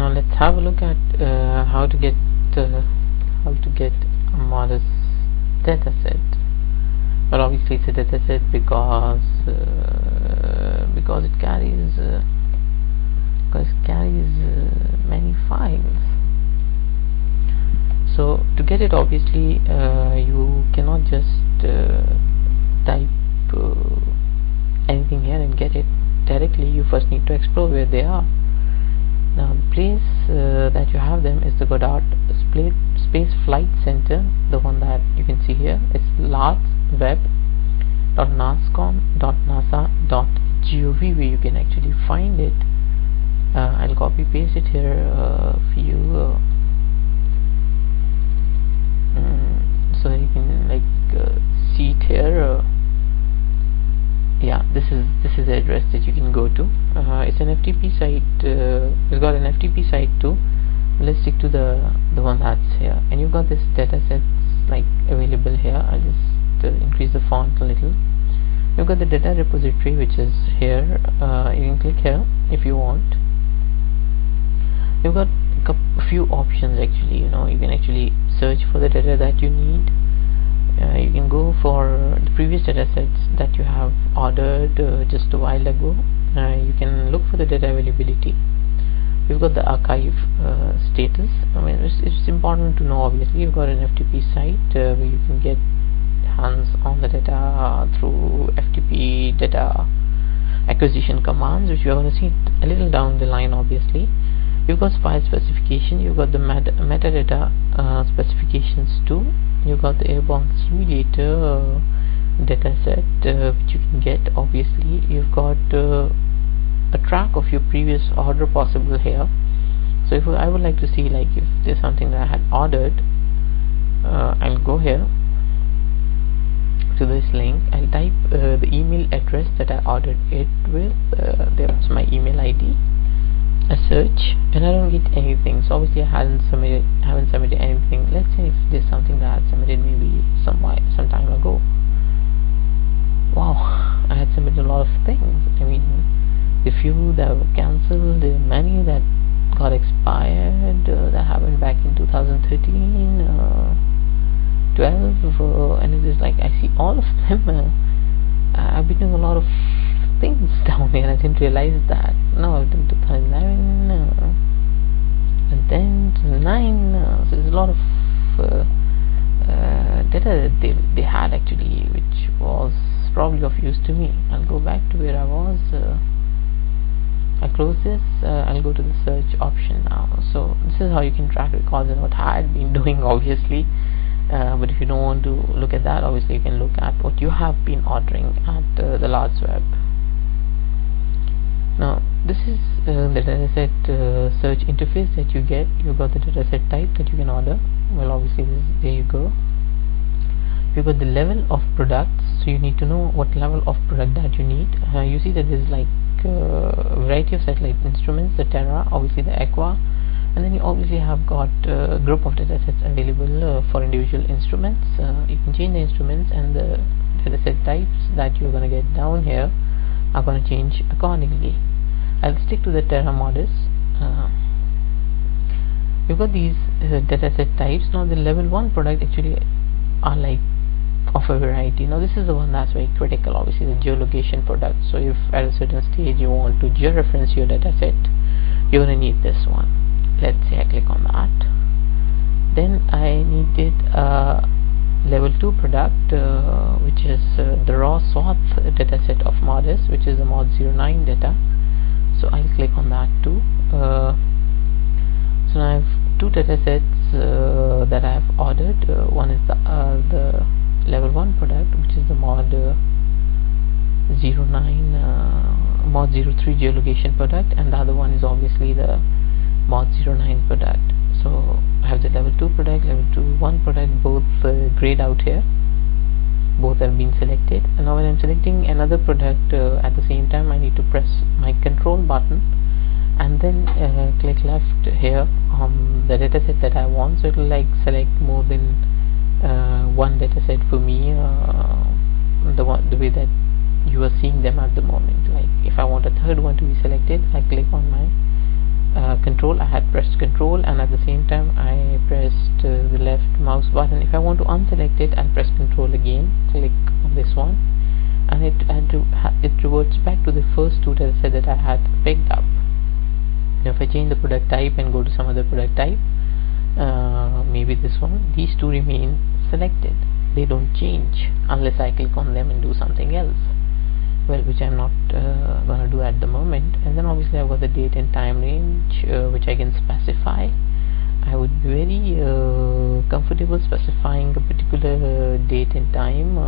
Now let's have a look at how to get a MODIS dataset. Well, obviously it's a dataset because it carries many files. So to get it, obviously you cannot just type anything here and get it directly. You first need to explore where they are. Now the place that you have them is the Goddard Space Flight Center, the one that you can see here. It's lartsweb.nascom.nasa.gov where you can actually find it. I'll copy paste it here for you so that you can see it here. Yeah, this is the address that you can go to. It's an FTP site. It's got an FTP site too. Let's stick to the one that's here, and you've got this data sets available here. I'll just increase the font a little. You've got the data repository, which is here. You can click here if you want. You've got a few options actually. You can actually search for the data that you need. You can go for the previous data sets that you have ordered just a while ago. You can look for the data availability. You've got the archive status. I mean, it's important to know. Obviously, you've got an FTP site where you can get hands on the data through FTP data acquisition commands, which you're going to see a little down the line. Obviously, you've got file specification. You've got the metadata specifications too. You've got the airborne simulator dataset which you can get. Obviously, you've got a track of your previous order possible here. So if I would like to see if there's something that I had ordered, I'll go here to this link. I'll type the email address that I ordered it with. There's my email ID. A search, and I don't get anything. So obviously I haven't submitted anything. Let's say if there's something that I had submitted maybe some time ago. Wow, I had submitted a lot of things. I mean, the few that were cancelled, the many that got expired, that happened back in 2013, 12, and it is I see all of them. I've been doing a lot of things down here. I didn't realize that. No, I've done 2011 and then 2009. So there's a lot of data that they had actually, which was probably of use to me. I'll go back to where I was. I close this. I'll go to the search option now. So this is how you can track records and what I had been doing, obviously. But if you don't want to look at that, obviously you can look at what you have been ordering at the large web. Now this is the dataset search interface that you get. You've got the dataset type that you can order. Well, obviously there you go. You've got the level of products, so you need to know what level of product that you need. You see that there's a variety of satellite instruments, the Terra, obviously the Aqua, and then you obviously have got a group of datasets available for individual instruments. You can change the instruments, and the dataset types that you're going to get down here are going to change accordingly. I'll stick to the Terra MODIS. You've got these dataset types. Now the level 1 product actually are of a variety. Now this is the one that's very critical, obviously the geolocation product. So if at a certain stage you want to georeference your dataset, you're going to need this one. Let's say I click on that. Then I needed a level 2 product, which is the raw swath dataset of MODIS, which is the mod09 data. So I'll click on that too. So now I have two datasets that I have ordered. One is the level 1 product, which is the mod 09 mod 03 geolocation product, and the other one is obviously the mod 09 product. So I have the level 2 product, level 1 product, both grayed out here. Both have been selected, and now when I'm selecting another product at the same time, I need to press my control button and then click left here on the dataset that I want. So it will select more than one dataset for me, the way that you are seeing them at the moment. If I want a third one to be selected, I click on my control. I had pressed control, and at the same time I pressed the left mouse button. If I want to unselect it, I'll press control again, click on this one, and it reverts back to the first two that I said that I had picked up. Now if I change the product type and go to some other product type, maybe this one, these two remain selected. They don't change unless I click on them and do something else, well, which I'm not gonna do at the moment. And then obviously I've got the date and time range, which I can specify. I would be very comfortable specifying a particular date and time,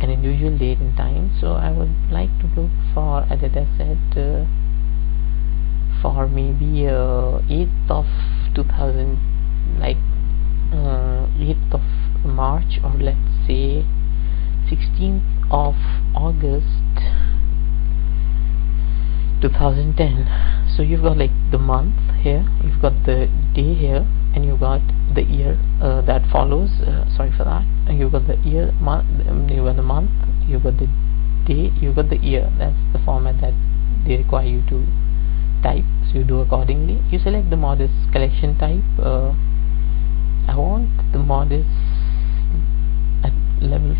an individual date and time. So I would like to look for a data set for maybe 8th of 2000, like 8th of March, or let's say 16th of August 2010. So you've got like the month here, you've got the day here, and you've got the year that follows. Sorry for that. And you've got the year, month, you've got the month, you've got the day, you've got the year. That's the format that they require you to type, so you do accordingly. You select the MODIS collection type. I want the MODIS at level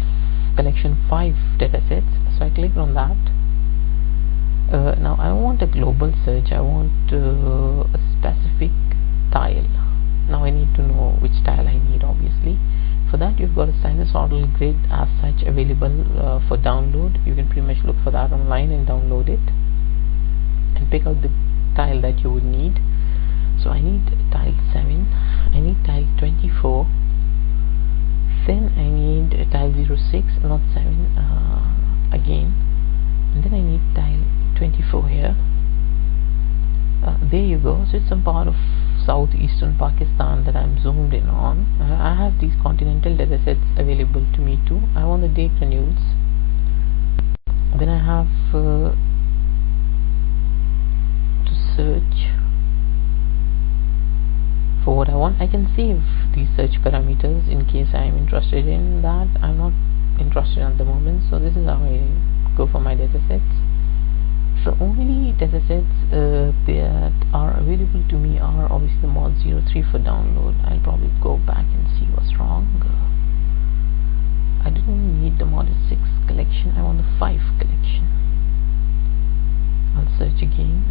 collection 5 datasets, so I click on that. Now I want a global search. I want a specific tile. Now I need to know which tile I need, obviously. For that, you've got a sinusoidal grid as such available for download. You can pretty much look for that online and download it and pick out the tile that you would need. So I need tile 7, I need tile 24, then I need tile 06, not 7 again, and then I need tile 24 here. There you go. So it's some part of southeastern Pakistan that I'm zoomed in on. I have these continental datasets available to me too. I want the date renewals. Then I have to search for what I want. I can save these search parameters in case I am interested in that. I'm not interested at the moment, so this is how I go for my datasets. The only datasets that are available to me are obviously the mod 03 for download. I'll probably go back and see what's wrong. I didn't need the MODIS 6 collection, I want the 5 collection. I'll search again.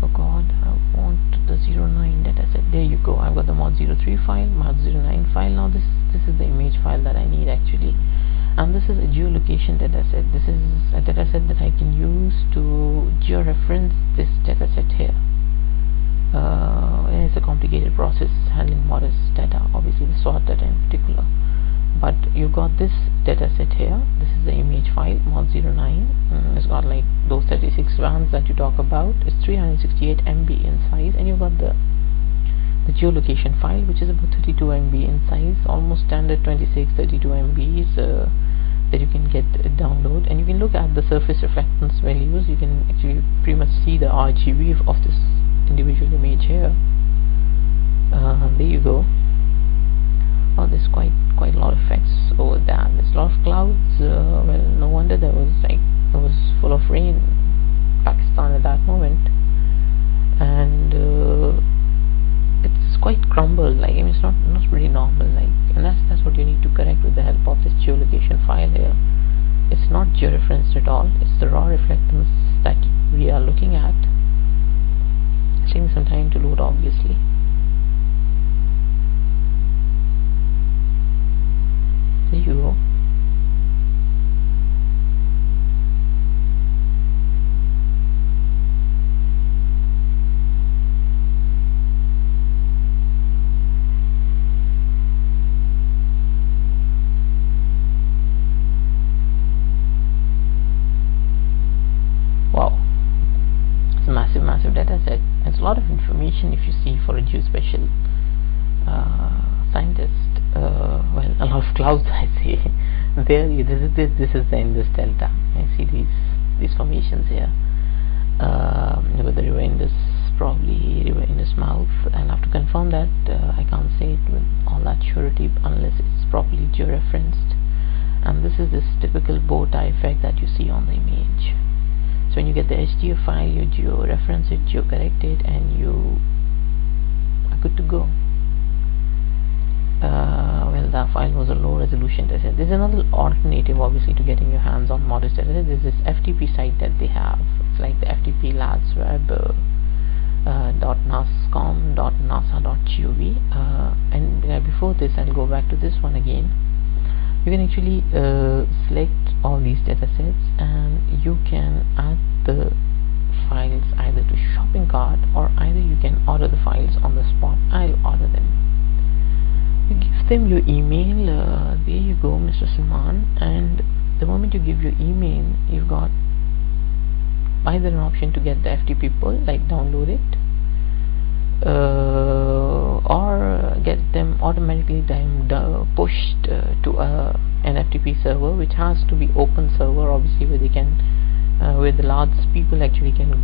Oh god, I want the 09 dataset. There you go. I've got the mod 03 file, mod 09 file. Now this is the image file that I need actually. And this is a geolocation dataset. This is a dataset that I can use to georeference this dataset here. It's a complicated process handling MODIS data, obviously the sort data in particular. But you've got this dataset here. This is the image file, mod 09. It's got like those 36 bands that you talk about. It's 368 MB in size, and you've got the geolocation file, which is about 32 MB in size, almost standard 26, 32 MBs that you can get download. And you can look at the surface reflectance values. You can actually pretty much see the RGB of this individual image here. There you go. Oh, there's quite a lot of effects over there. There's a lot of clouds. Well, no wonder it was full of rain in Pakistan at that moment. And it's quite crumbled. Like, I mean, it's not really normal. Like, and that's what you need to correct with the help of this geolocation file here. It's not georeferenced at all. It's the raw reflectance that we are looking at. It's taking some time to load, obviously. There you go. Wow, it's a massive data set. It's a lot of information if you see for a geospatial scientist. Well, a lot of clouds I see. There, this is the Indus Delta. I see these formations here. With the river Indus, probably river Indus mouth, and I have to confirm that. I can't say it with all that surety unless it's properly georeferenced. And this is this typical bow tie effect that you see on the image. So when you get the HDF file, you geo-reference it, geo-correct it, and you are good to go. Well, the file was a low resolution dataset. There's another alternative obviously to getting your hands on MODIS dataset. There's this FTP site that they have. It's like the FTP labs web .nascom.nasa.gov, and before this I'll go back to this one again. You can actually select all these datasets, and you can add the files either to shopping cart, or either you can order the files on the spot. I'll order them. You give them your email. There you go, Mr. Salman, and the moment you give your email, you've got either an option to get the FTP pull, like download it, or get them automatically pushed to an FTP server, which has to be open server, obviously, where they can where the largest people actually can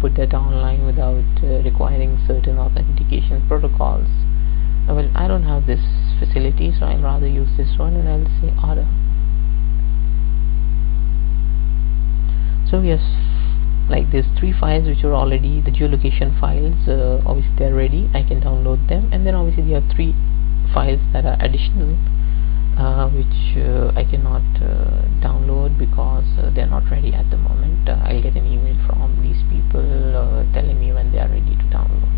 put data online without requiring certain authentication protocols. Well, I don't have this facility, so I'll rather use this one, and I'll say order. So yes, like there's 3 files which are already the geolocation files. Obviously they're ready, I can download them, and then obviously there are 3 files that are additional, which I cannot download because they're not ready at the moment. I'll get an email from these people telling me when they are ready to download.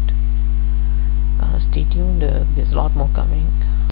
Stay tuned, there's a lot more coming.